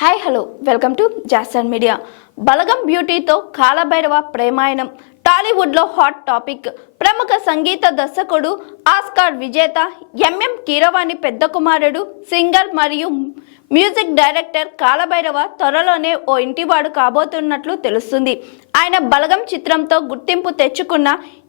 Hi hello welcome to Jason media. Balagam బ్యూటీతో కాలభైరవ ప్రేమాయణం టాలీవుడ్లో హాట్ టాపిక్. ప్రముఖ సంగీత దర్శకుడు, ఆస్కార్ విజేత ఎంఎం కీరవాణి పెద్ద కుమారుడు, సింగర్ మరియు మ్యూజిక్ డైరెక్టర్ కాలభైరవ త్వరలోనే ఓ ఇంటివాడు కాబోతున్నట్లు తెలుస్తుంది. ఆయన బలగం చిత్రంతో గుర్తింపు తెచ్చుకున్న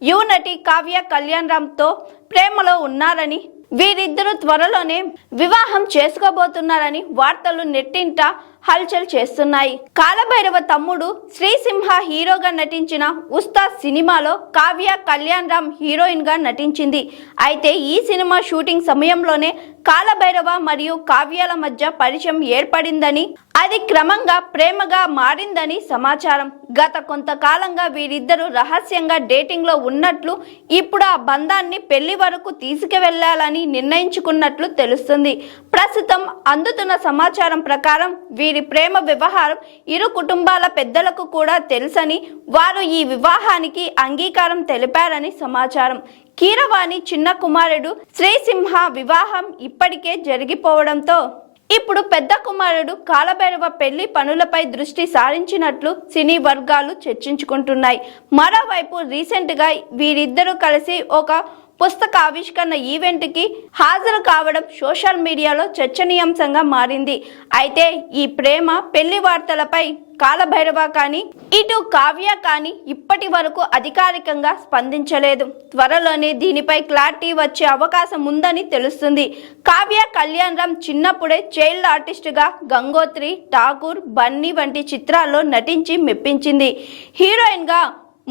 యువ నటి కావ్య కళ్యాణ్ రామ్తో ప్రేమలో ఉన్నారని, వీరిద్దరూ త్వరలోనే వివాహం చేసుకోబోతున్నారని వార్తలు నెట్టింట హల్చల్ చేస్తున్నాయి. కాలభైరవ తమ్ముడు శ్రీసింహ హీరోగా నటించిన ఉస్తాద్ సినిమాలో కావ్య కళ్యాణ్ రామ్ హీరోయిన్ గా నటించింది. అయితే ఈ సినిమా షూటింగ్ సమయంలోనే కాలభైరవ మరియు కావ్యాల మధ్య పరిచయం ఏర్పడిందని, అది క్రమంగా ప్రేమగా మారిందని సమాచారం. గత కొంతకాలంగా వీరిద్దరూ రహస్యంగా డేటింగ్ లో ఉన్నట్లు, ఇప్పుడు ఆ బంధాన్ని పెళ్లి వరకు తీసుకువెళ్లాలని నిర్ణయించుకున్నట్లు తెలుస్తుంది. ప్రస్తుతం అందుతున్న సమాచారం ప్రకారం వీరి ప్రేమ వ్యవహారం ఇరు కుటుంబాల పెద్దలకు కూడా తెలుసని, వారు ఈ వివాహానికి అంగీకారం తెలిపారని సమాచారం. కీరవాణి చిన్న కుమారుడు శ్రీసింహ వివాహం ఇప్పటికే జరిగిపోవడంతో ఇప్పుడు పెద్ద కుమారుడు కాలభైరవ పెళ్లి పనులపై దృష్టి సారించినట్లు సినీ వర్గాలు చర్చించుకుంటున్నాయి. మరోవైపు రీసెంట్ గా వీరిద్దరూ కలిసి ఒక పుస్తక ఆవిష్కరణ ఈవెంట్కి హాజరు కావడం సోషల్ మీడియాలో చర్చనీయాంశంగా మారింది. అయితే ఈ ప్రేమ పెళ్లి వార్తలపై కాలభైరవ కానీ ఇటు కావ్య కానీ ఇప్పటి వరకు అధికారికంగా స్పందించలేదు. త్వరలోనే దీనిపై క్లారిటీ వచ్చే అవకాశం ఉందని తెలుస్తుంది. కావ్య కళ్యాణ్ రామ్ చిన్నప్పుడే చైల్డ్ ఆర్టిస్టుగా గంగోత్రి, ఠాకూర్, బన్నీ వంటి చిత్రాల్లో నటించి మెప్పించింది. హీరోయిన్గా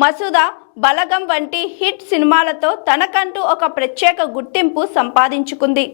మసూదా, బలగం వంటి హిట్ సినిమాలతో తనకంటూ ఒక ప్రత్యేక గుర్తింపు సంపాదించుకుంది.